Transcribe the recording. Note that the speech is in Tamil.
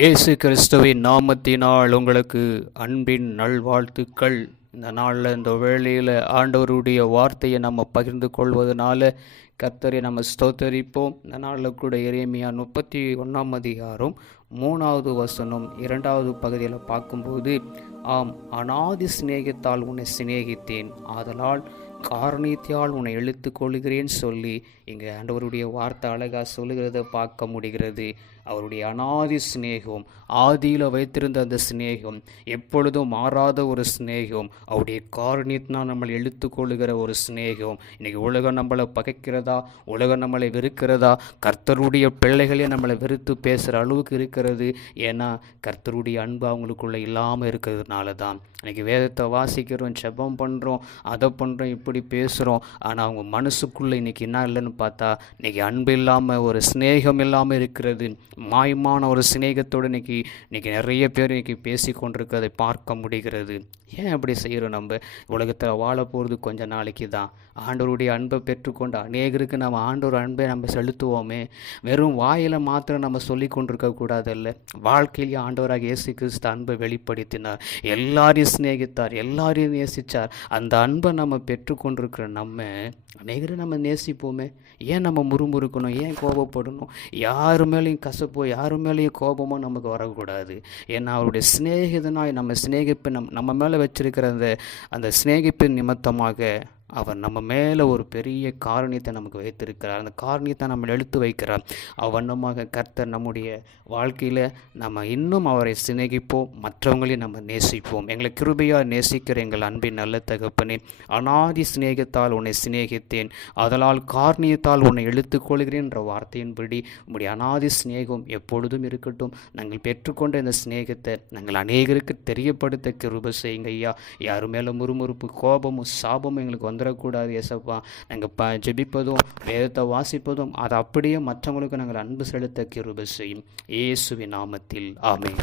இயேசு கிறிஸ்துவின் நாமத்தினால் உங்களுக்கு அன்பின் நல்வாழ்த்துக்கள். இந்த நாளில் இந்த வேளையில் ஆண்டவருடைய வார்த்தையை நம்ம பகிர்ந்து கொள்வதனால கர்த்தரை நம்ம ஸ்தோத்தரிப்போம். இந்த நாளில் கூட எரேமியா 31 அதிகாரம் 3வது வசனம் 2வது பகுதியில் பார்க்கும்போது, ஆம், அநாதி சிநேகத்தால் உன்னை சிநேகித்தேன், ஆதலால் காரணத்தால் உன்னை இழுத்துக் கொள்கிறேன் சொல்லி இங்கே ஆண்டவருடைய வார்த்தை அழகாக சொல்லுகிறத பார்க்க முடிகிறது. அவருடைய அநாதி சிநேகம், ஆதியில் வைத்திருந்த அந்த சிநேகம், எப்பொழுதும் மாறாத ஒரு சிநேகம், அவருடைய காரணத்தினால் நம்மளை இழுத்துக்கொள்ளுகிற ஒரு சிநேகம். இன்றைக்கி உலகம் நம்மளை பகைக்கிறதா, உலகம் நம்மளை வெறுக்கிறதா, கர்த்தருடைய பிள்ளைகளே நம்மளை வெறுத்து பேசுகிற அளவுக்கு இருக்கிறது. ஏன்னா கர்த்தருடைய அன்பு அவங்களுக்குள்ளே இல்லாமல் இருக்கிறதுனால தான். இன்றைக்கி வேதத்தை வாசிக்கிறோம், ஜெபம் பண்ணுறோம், அதை பண்ணுறோம், இப்படி பேசுகிறோம். ஆனால் அவங்க மனசுக்குள்ளே இன்றைக்கி என்ன இல்லைன்னு பார்த்தா, இன்றைக்கி அன்பு இல்லாமல், ஒரு சிநேகம் இல்லாமல் இருக்கிறது. மாயமான ஒரு சிநேகத்தோடு இன்றைக்கி நிறைய பேர் இன்றைக்கி பேசி கொண்டிருக்கிறதை பார்க்க முடிகிறது. ஏன் அப்படி செய்கிறோம்? நம்ம உலகத்தில் வாழ போகிறது கொஞ்ச நாளைக்கு தான். ஆண்டவருடைய அன்பை பெற்றுக்கொண்டு அநேகருக்கு நம்ம ஆண்டவர் அன்பை நம்ம செலுத்துவோமே. வெறும் வாயில் மாத்திரம் நம்ம சொல்லி கொண்டிருக்கக்கூடாதல்ல. வாழ்க்கையிலேயே ஆண்டவராக இயேசு கிறிஸ்து அன்பை வெளிப்படுத்தினார், எல்லாரையும் சிநேகித்தார், எல்லாரையும் நேசித்தார். அந்த அன்பை நம்ம பெற்றுக்கொண்டிருக்கிற அநேகரை நம்ம நேசிப்போமே. ஏன் நம்ம முறுமுறுக்கணும்? ஏன் கோபப்படணும்? யாரு மேலேயும் கசப்போ, யாரு மேலேயும் கோபமோ நமக்கு வரக்கூடாது. ஏன்னா அவருடைய சிநேகிதனாய் நம்ம சிநேகிப்பு நம்ம மேலே வச்சிருக்கிற அந்த சிநேகிப்பின் நிமித்தமாக அவர் நம்ம மேலே ஒரு பெரிய காரணியத்தை நமக்கு வைத்திருக்கிறார். அந்த காரணியத்தை நம்ம எடுத்து வைக்கிறார். அவ்வண்ணமாக கர்த்தர் நம்முடைய வாழ்க்கையில் நம்ம இன்னும் அவரை சிநேகிப்போம், மற்றவங்களையும் நம்ம நேசிப்போம். எங்களை கிருபையாக நேசிக்கிற எங்கள் அன்பின் நல்ல தகப்பனே, அநாதி சிநேகத்தால் உன்னை சிநேகித்தேன், அதனால் காரணியத்தால் உன்னை இழுத்துக்கொள்கிறேன் என்ற வார்த்தையின்படி உம்முடைய அநாதி சிநேகம் எப்பொழுதும் இருக்கட்டும். நாங்கள் பெற்றுக்கொண்ட இந்த சிநேகத்தை நாங்கள் அநேகருக்கு தெரியப்படுத்த கிருபை செய்யுங்க ஐயா. யாரு மேலே முறுமுறுப்பு, கோபமும் சாபமும் எங்களுக்கு வந்துடக்கூடாது ஏசப்பா. நாங்கள் ஜெபிப்பதும் வேதத்தை வாசிப்பதும் அதை அப்படியே மற்றவங்களுக்கு நாங்கள் அன்பு செலுத்த கிருபை செய்யும். இயேசுவின் நாமத்தில் ஆமென்.